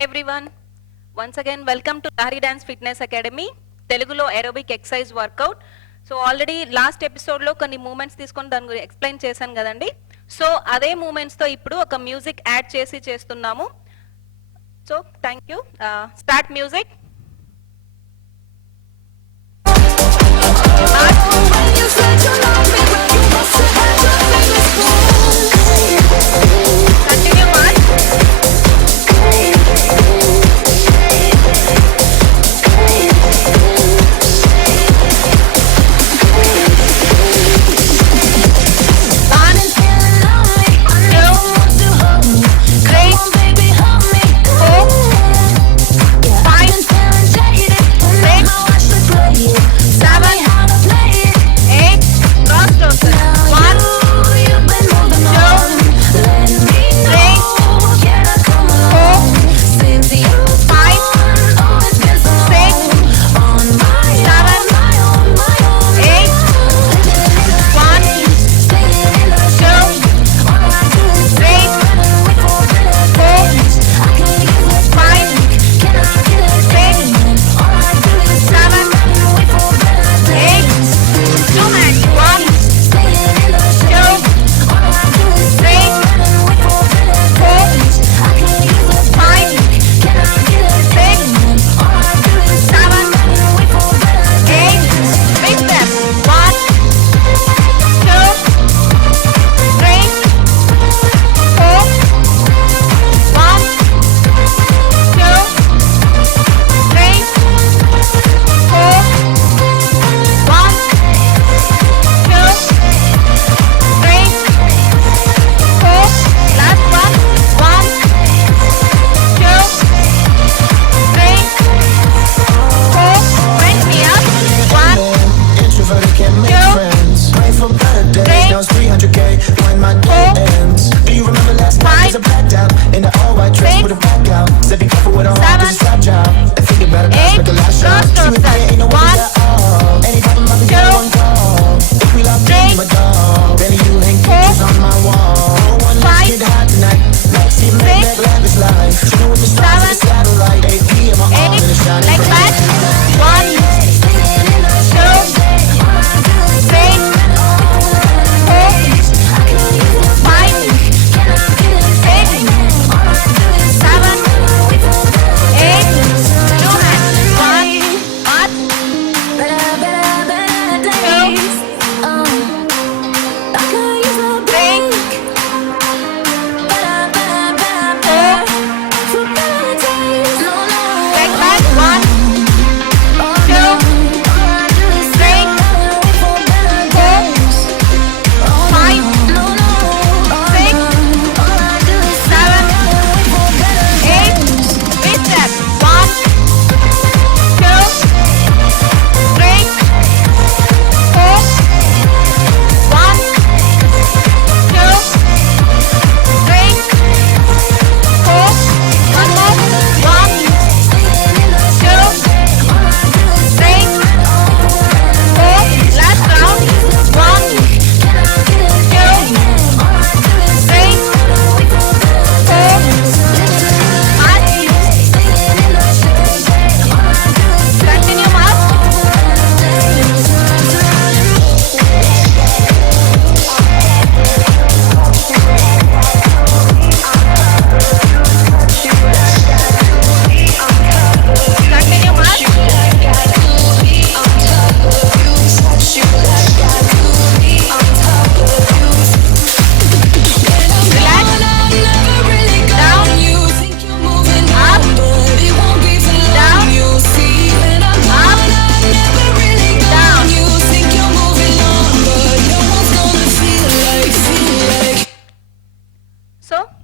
Everyone, once again welcome to Lahari Dance Fitness Academy, Telugulo Aerobic Exercise Workout. So already last episode lo కొన్ని moments తీసుకొని దాని గురించి explain చేశాను కదండి. So అదే మూమెంట్స్ తో ఇప్పుడు ఒక మ్యూజిక్ యాడ్ చేసి చేస్తున్నాము. So thank you. Start music.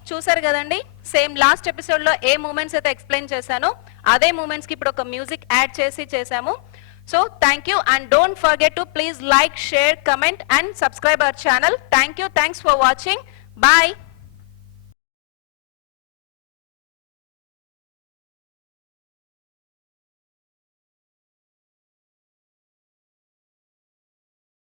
చూసారు కదండి, సేమ్ లాస్ట్ ఎపిసోడ్ లో ఏ మూమెంట్స్ అయితే ఎక్స్ప్లెయిన్ చేశానో అదే మూమెంట్స్ కి ఇప్పుడు ఒక మ్యూజిక్ యాడ్ చేసి చేసాము. So thank you and don't forget to please like, share, comment and subscribe our channel. Thank you, thanks for watching. Bye.